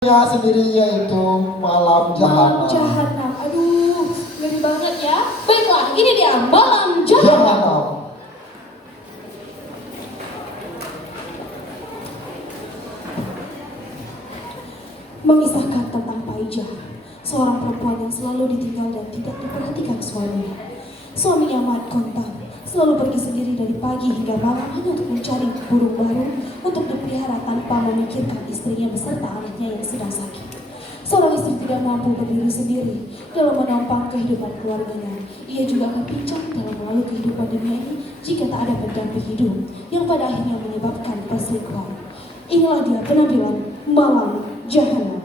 Sendiri yaitu Malam Jahanam. Jahanam, aduh, ngeri banget ya. Baiklah, ini dia Malam Jahanam. Jahanam. Mengisahkan tentang Paijah, seorang perempuan yang selalu ditinggal dan tidak diperhatikan suaminya. Suaminya amat kontan, selalu pergi sendiri dari pagi hingga malam hanya untuk mencari burung baru untuk dipelihara tanpa memikirkan istrinya beserta anaknya yang sedang sakit. Seorang istri tidak mampu berdiri sendiri dalam menopang kehidupan keluarganya. Ia juga akan pincang dalam melalui kehidupan dunia ini jika tak ada pendamping hidup yang pada akhirnya menyebabkan perselingkuhan. Inilah dia penampilan Malam Jahanam.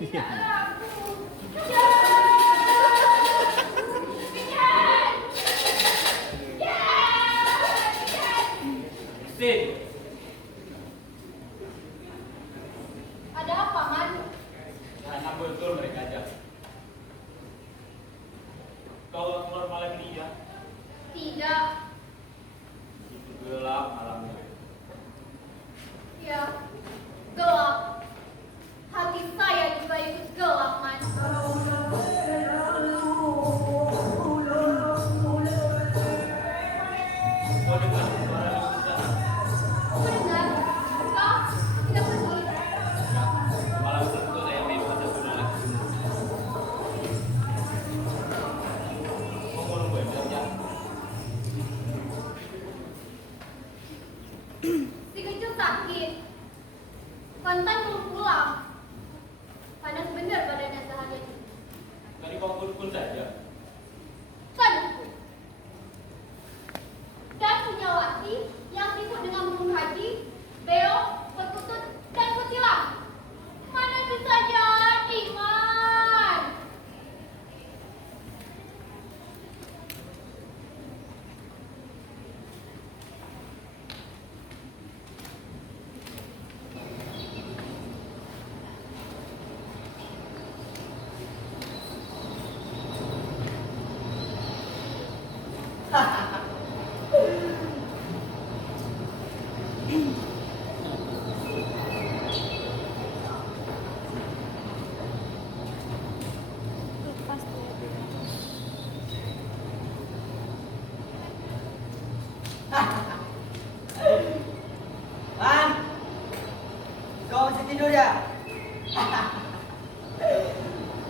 Sin, Ada apa, Man? karena betul mereka aja. Kau keluar malam ini ya? Tidak. Itu gelap malamnya. Ya, gelap. Hati saya juga ikut gelap, Man. Kau dengar suara di sana? Benar. Kau tidak peduli. Ya, malam itu saya main pada sudah lagi. Kau mau nunggu ya? Si kecil sakit. Kontan belum pulang. Panas benar badannya seharian ini. Tadi kau pun saja. Saduku. Dan punya wati yang sibuk dengan burung haji, beo, perkutut, dan kutilang. Mana bisa jadi, Man? Man, kau masih tidur ya?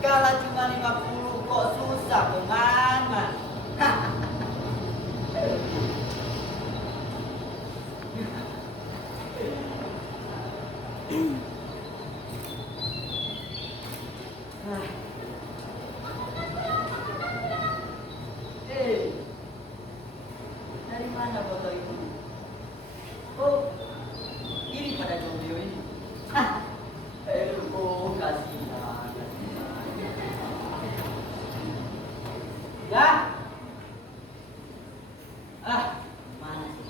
Kalau cuma 50 kok susah kok, Man. Eh, dari mana foto itu? Oh, ini pada Jombio ini. Oh, kasihan. Ya? Mana sih?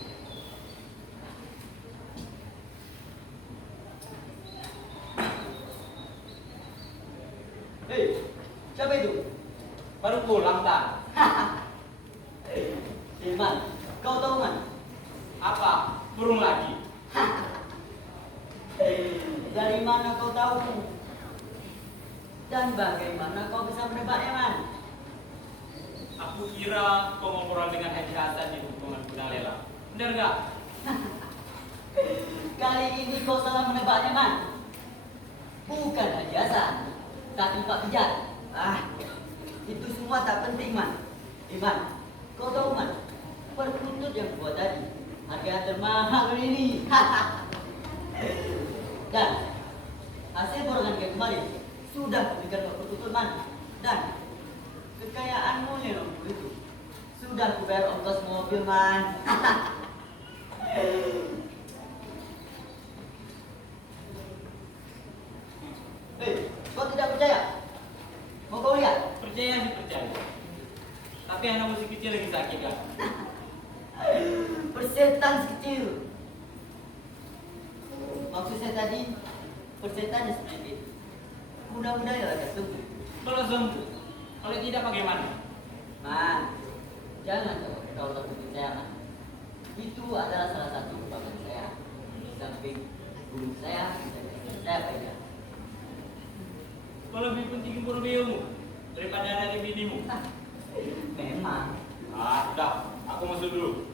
Hei, siapa itu? Baru pulang tak? Man, kau tahu Man? Apa? Burung lagi? Dari mana kau tahu? Dan bagaimana kau bisa menebaknya, Man? Aku kira kau ngobrol dengan Haji Hasan di hubungan Kunalela. Benar nggak? Kali ini kau salah menebaknya, Man. Bukan Haji Hasan, tapi Pak Kijat. Itu semua tak penting, Man. Man, kau tahu, Man? Perkutut yang buat tadi harga termahal ini. Dan hasil borongan kayak kemarin sudah memberikan perkutut, Man. Dan kekayaanmu yang itu sudah kubayar ongkos mobil, Man. Kau tidak percaya? Mau kau lihat? Percaya sih percaya. Tapi anak musik kecil lagi sakit kan? Persetan kecil. Maksud saya tadi, persetan seperti itu. Mudah-mudahan ya agak sembuh. Kalau sembuh, kalau tidak bagaimana? Man, jangan kau takutin saya, Man. Itu adalah salah satu kebanggaan saya. Di samping burung saya pegang. Kau lebih penting burung biomu daripada dari binimu. Memang. Udah, aku masuk dulu.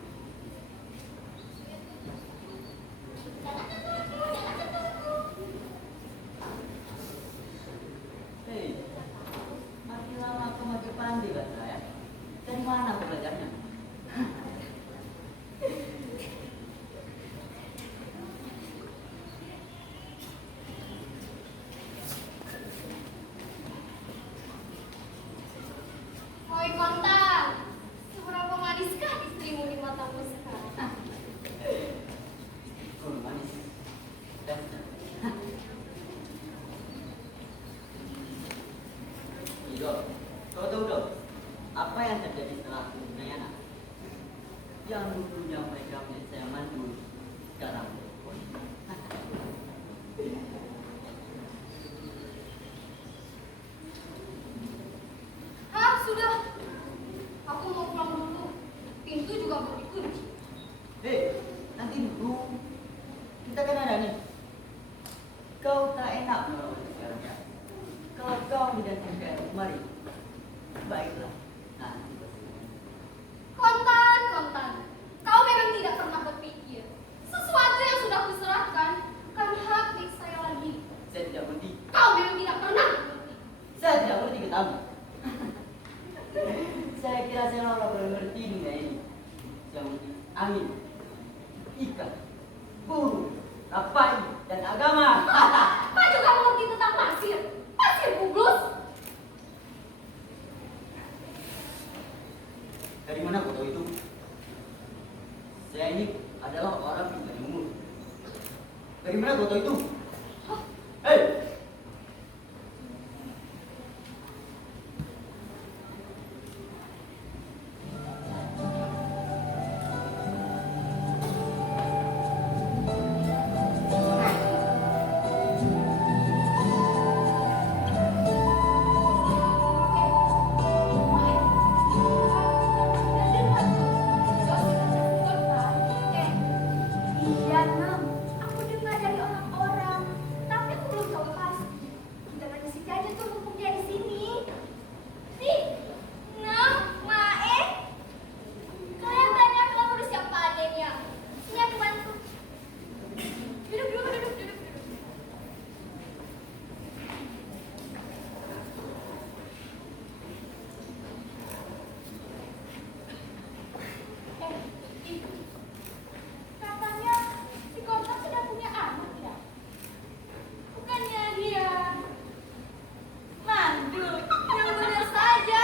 Hei, makin lama aku makin pandai bahasa saya. Dari mana aku belajarnya? Oi, Kontan. Seberapa maniskah istrimu di mata Tidak. Kau tahu dong apa yang terjadi setelah aku mempunyai anak? Yang dulunya mereka melihat saya mandul dalam politik. Hah, sudah. Aku mau pulang dulu. Pintu juga belum dikunci. Hei, nanti dulu. Kita kan ada nih. Kau tak enak melawan sekarang. Kalau kau tidak kayak kemari, baiklah. Nah, Kontan. Kau memang tidak pernah berpikir. Sesuatu yang sudah kuserahkan, kan hak milik saya lagi. saya tidak berhenti. Kau memang tidak pernah berhenti. Saya tidak berhenti ke tamu. Saya kira saya orang berhenti dunia ini. Yang berhenti angin, ikan, burung, rapai, dan agama. Kau juga mengerti tentang pasir. Pasir bublus. Dari mana kau tahu itu? Saya ini adalah orang yang umur. Dari mana kau tahu itu? Hei! Iya, Nam. Aku dengar dari orang-orang. Tapi aku belum tahu pasti. Kita tanya si Jaja tuh mumpung dia di sini. Nih, Nam, Mae. Kalian tanya kalau udah siap panennya. Sini aku bantu. Duduk. Ibu. Katanya si Kontak sudah punya anak ya? Bukannya dia mandul? Yang benar saja.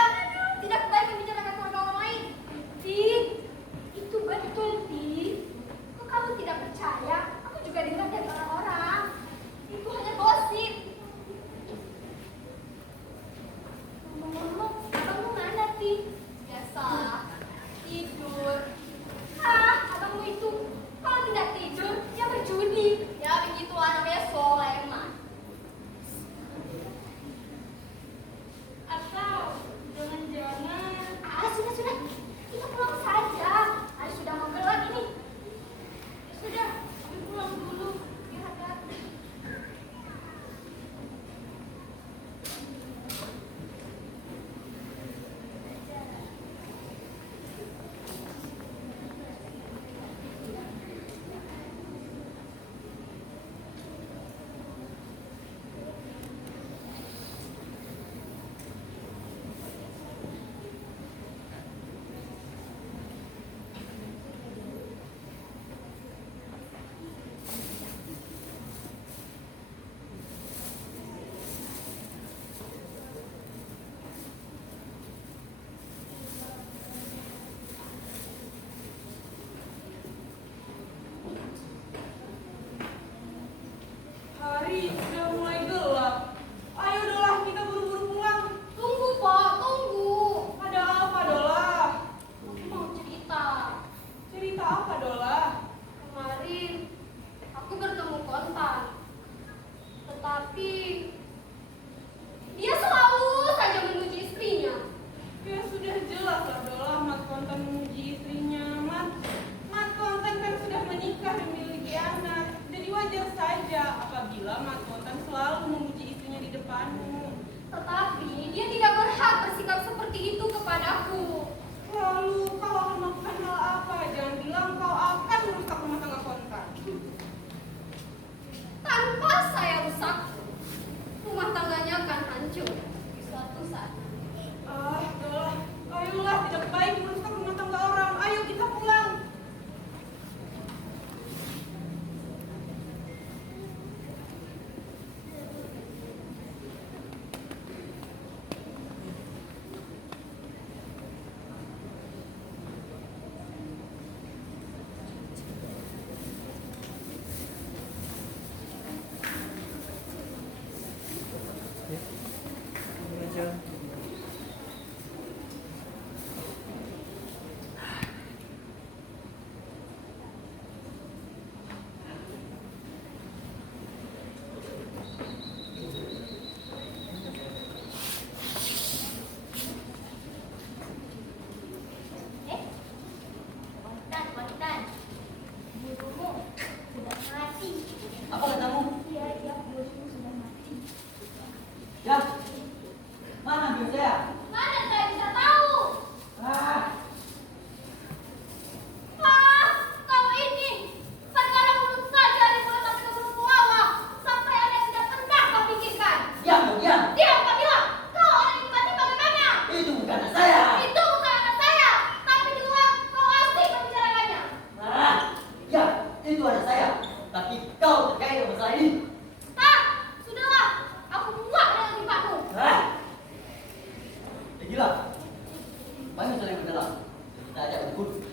Tidak baik membicarakan keluarga orang lain. Ti, itu betul, Ti. Kok kamu tidak percaya? Aku juga dengar dari orang-orang. Itu hanya gosip. Ngomong-ngomong, abangmu mana, Ti? Biasa, tidur. Abangmu itu kalau tidak tidur, dia berjudi. Ya begitu namanya Soleman. Atau jangan-jangan sudah. Kita pulang saja. Hari sudah mau gelap ini. Sudah, kami pulang dulu. Ya, hati-hati. Hari sudah mulai gelap. Ayo Dolah, kita buru-buru pulang. Tunggu, Pak, tunggu. Ada apa Dolah? Aku mau cerita. Cerita apa Dolah? Kemarin aku bertemu Kontan. Tetapi dia selalu saja memuji istrinya. Ya sudah jelas lah Dolah, Mat Konten memuji istrinya. Mat Konten kan sudah menikah dan memiliki anak. Jadi wajar saja apabila Mat Konten selalu memuji istrinya di depanmu. Tetapi dia tidak berhak bersikap seperti itu kepadaku. Lalu kau akan melakukan hal apa? Jangan bilang kau akan merusak rumah tangga Konten. Tanpa saya rusak, rumah tangganya akan hancur di suatu saat. Dolah, ayolah, tidak baik merusak rumah tangga orang. Ayo kita pulang. Pergilah. Banyak saling mendalam. Kita ajak berguru.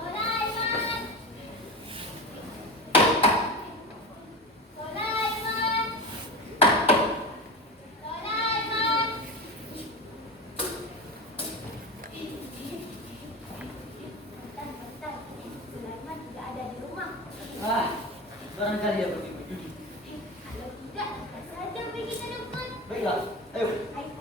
Doraemon. Doraemon. Doraemon. Bentar. Sulaiman tidak ada di rumah. Barangkali dia pergi berjudi. Kalau tidak, kita saja pergi ke dukun. Baiklah, ayo. Ayo.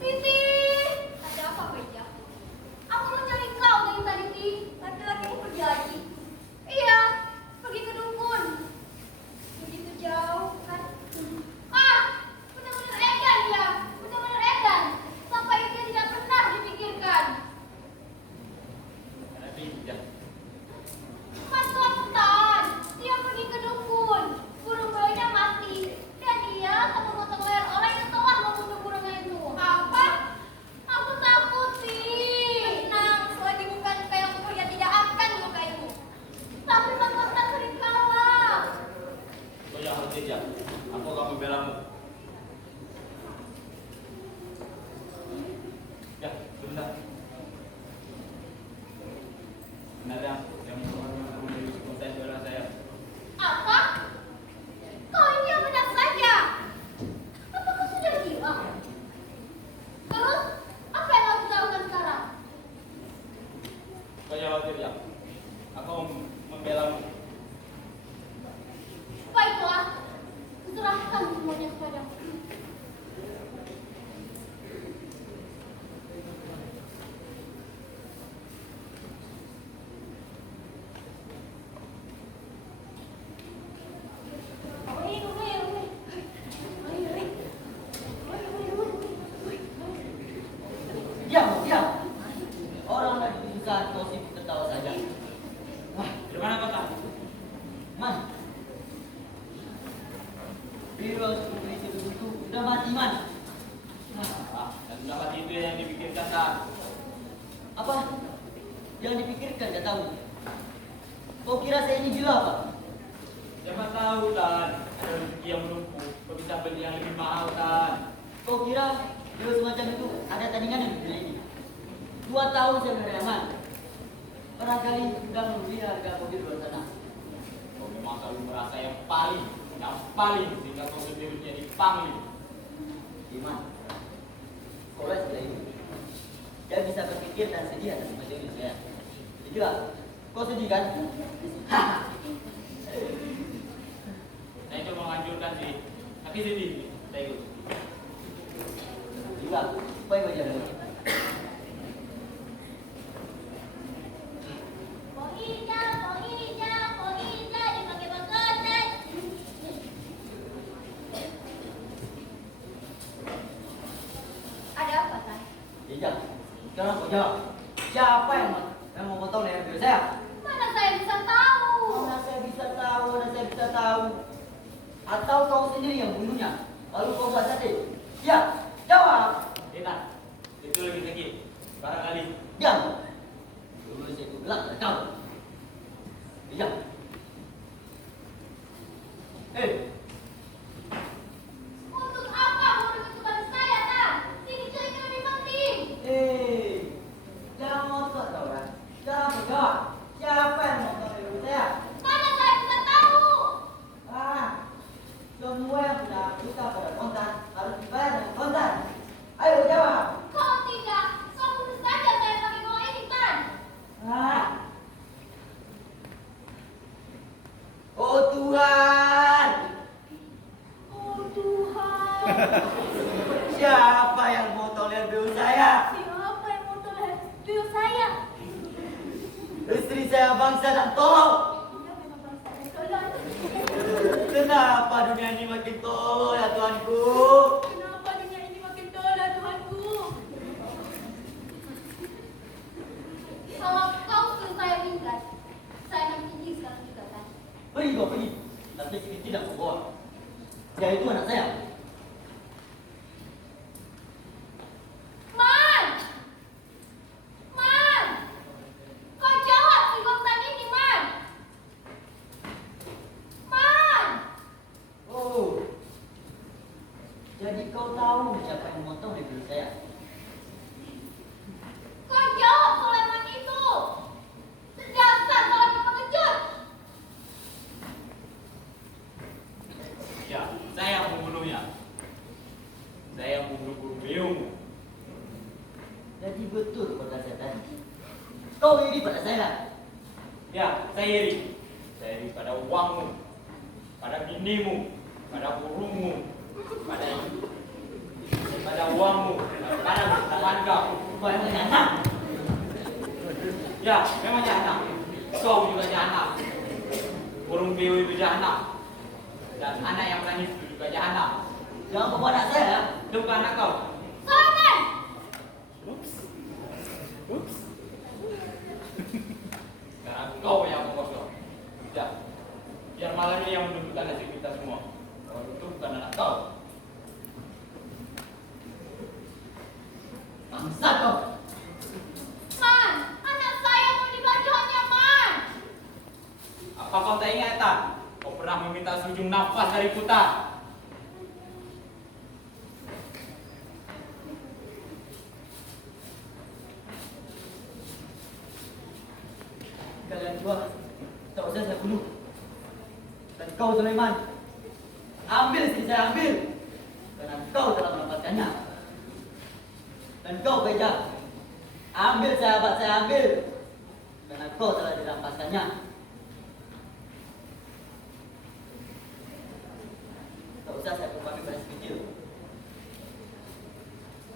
Siti! Ada apa, Beja? Aku mencari kau dari tadi, Ti. Laki-lakimu pergi lagi. Iya, pergi ke dukun. Begitu jauh, kan? Benar-benar edan dia. Benar-benar edan. Sampai dia tidak pernah dipikirkan. Nanti ya. Mas Kontan, dia pergi ke dukun. Burung bayinya mati. Dan dia akan memotong leher orang yang telah membunuh burungnya itu. Apa? Aku takut sih. Tenang, selagi bukan kayak aku, dia tidak akan melukaimu. Tapi Mas Kontan sering kalah. Kau jangan khawatir ya. Aku akan membelamu. Ya, sebentar. Benar yang menjadi saya saudara saya. Apa? Kau ini yang benar saja. Apa kau sudah gila? Terus, apa yang harus dilakukan sekarang? Kau jangan khawatir ya. Aku membelamu. Baiklah, serahkan semuanya kepadaku. Diam. Orang lagi berusaha kau sibuk tertawa saja. Di mana kau tak? Man. Biru seperti itu udah mati, Man. Dan dapat itu yang dipikirkan kan. Apa? Yang dipikirkan gak tahu. Kau kira saya ini gila apa? Siapa tahu kan ada rezeki yang menumpuk. Kau bisa beli yang lebih mahal kan. Kau kira biru semacam itu ada tandingan yang beli ini? 2 tahun saya berada, Man. Barangkali sudah membeli harga mobil di luar sana. Kau memang selalu merasa yang paling sehingga kau sendiri jadi pangling. Iman, kau lihat sudah ini. Dia bisa berpikir dan sedih atas semacam ini saya. Gila, kau sedih kan? Saya itu menganjurkan sih, tapi sedih. Saya ikut. Gila, apa yang baca dulu? Po hijau, dipakai bangkotan. Ada apa, Tan? Iya, sekarang kau jawab. Siapa yang mau potong leher biru saya? Mana saya bisa tahu? Mana saya bisa tahu? Atau kau sendiri yang bunuhnya? Lalu kau buat sate? Ya, jawab. Kita, itu lagi sakit. Barangkali. Diam. Dulu saya bilang pada kau. Diam. Untuk apa burung itu pada saya, Tan? Sini cerita lebih penting. Jangan ngotot kau kan? Jangan bergerak. Siapa yang mau potong leher saya? Mana saya bisa tahu? Semua yang sudah buka pada kontan harus dibayar dengan kontan. Ayo jawab. Kalau tidak, kau bunuh saja saya pakai bola ini, Tan. Oh Tuhan, Oh Tuhan, siapa yang mau leher biru saya? siapa yang mau tolong biru saya? Istri saya bangsa dan tolol. Dia memang bangsa dan tolong. Kenapa dunia ini makin tolol ya Tuhanku? Kenapa dunia ini makin tolong, Tuhanku? Kalau kau suruh saya minggat, saya akan tinggi sekarang juga, Tan. Pergi kau pergi. Tapi sedikit tidak kau bawa. Dia itu anak saya. Man! Man! Jadi betul perkataan tadi. Kau iri pada saya. Ya, saya iri. Saya iri pada uangmu, pada binimu, pada burungmu, pada uangmu, pada tetangga. Kau yang menyanyi. Ya, memang jahanam. Kau juga jahanam. Burung beo itu jahanam. Dan anak yang menangis itu juga jahanam. Jangan bawa anak saya. Itu bukan anak kau. Solomon! Ups. Karena kau yang mengkosong. Ya, biar malam ini yang menentukan nasib kita semua. Kalau itu bukan anak kau. Bangsat kau. Man, anak saya mau dibaconya, Man. Apa kau tak ingat, Tan? Kau pernah meminta seujung nafas dari Kuta. Kalian dua tak usah saya bunuh. Dan kau Sulaiman, ambil istri saya ambil. Karena kau telah mendapatkannya. Dan kau Beja, ambil sahabat saya ambil. Karena kau telah dirampaskannya. Tak usah saya berbagi pada si kecil.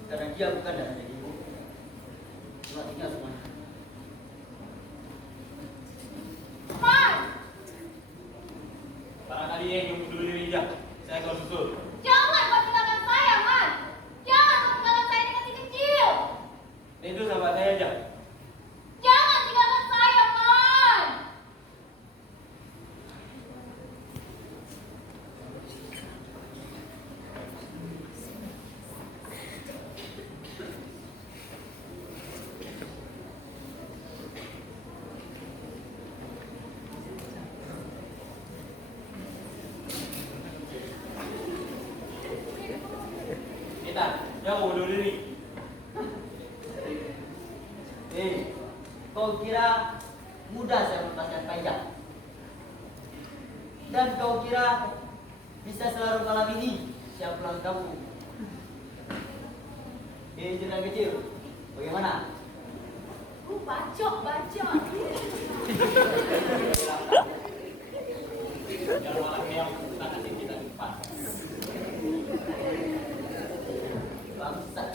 Karena dia bukan darah dagingmu. Cuma tinggal semuanya. Man, Barangkali ia ingin bunuh diri dia. Saya kau susul. jangan kau tinggalkan saya, Man. Jangan kau tinggalkan saya dengan si kecil. Itu sahabat saya aja. Jangan tinggalkan saya, Man. Kita, jangan kau bunuh diri. Kau kira mudah saya melepaskan pajak? Dan kau kira bisa selalu malam ini siap pulang kampung? Jenderal kecil, bagaimana? Bacok. Biar malam ini yang menentukan nasib kita di depan. Bangsat.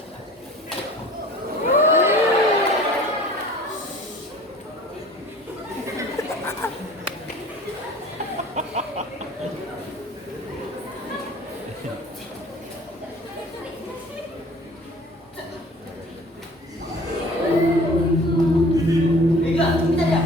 Liga, kita dia.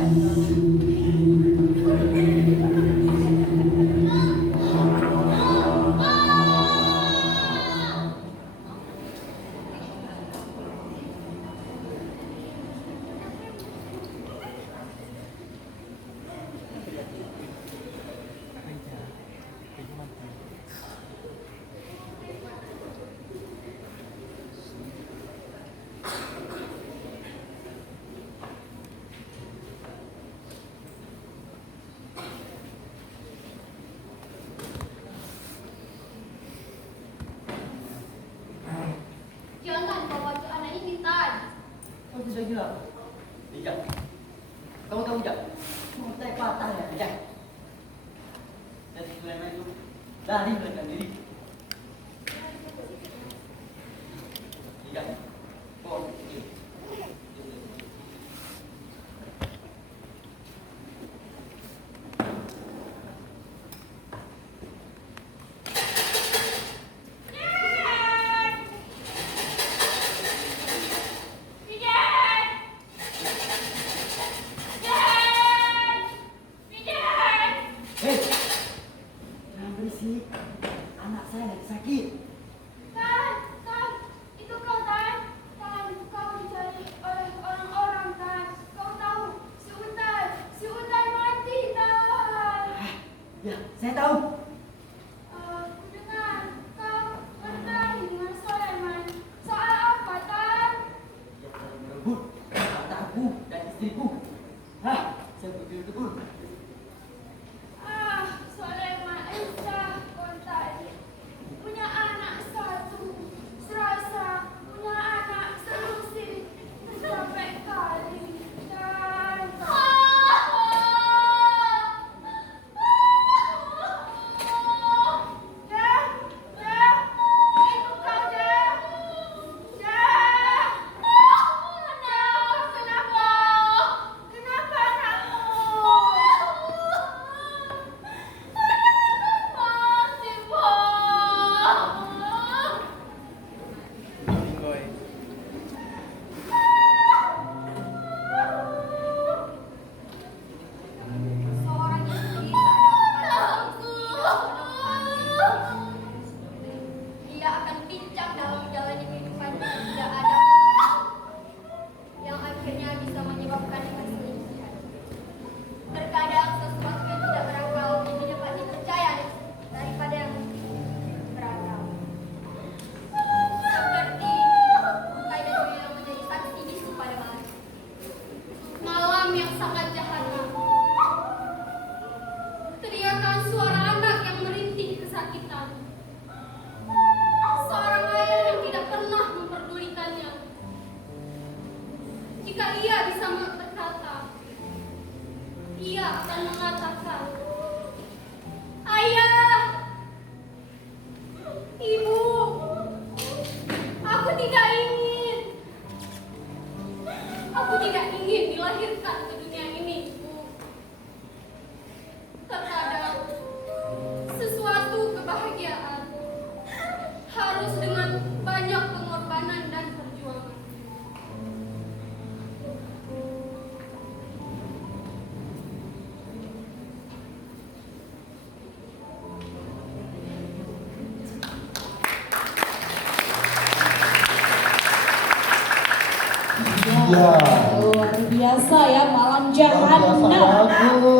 Jangan kau bacok anak ini, Tan. Kau sudah gila. Liga, kamu tahu tidak? Mata patah ya, Liga. Dan Sulaiman itu lari melarikan diri. Liga, kau ini. Hei, jangan berisik. Anak Jika ia bisa berkata, ia akan mengatakan, "Ayah, Ibu, aku tidak ingin. Aku tidak ingin dilahirkan ke dunia ini, Ibu. Terkadang sesuatu kebahagiaan harus dengan banyak pengorbanan dan perjuangan." Ya. Luar biasa ya, malam Luar biasa jahanam. bagus.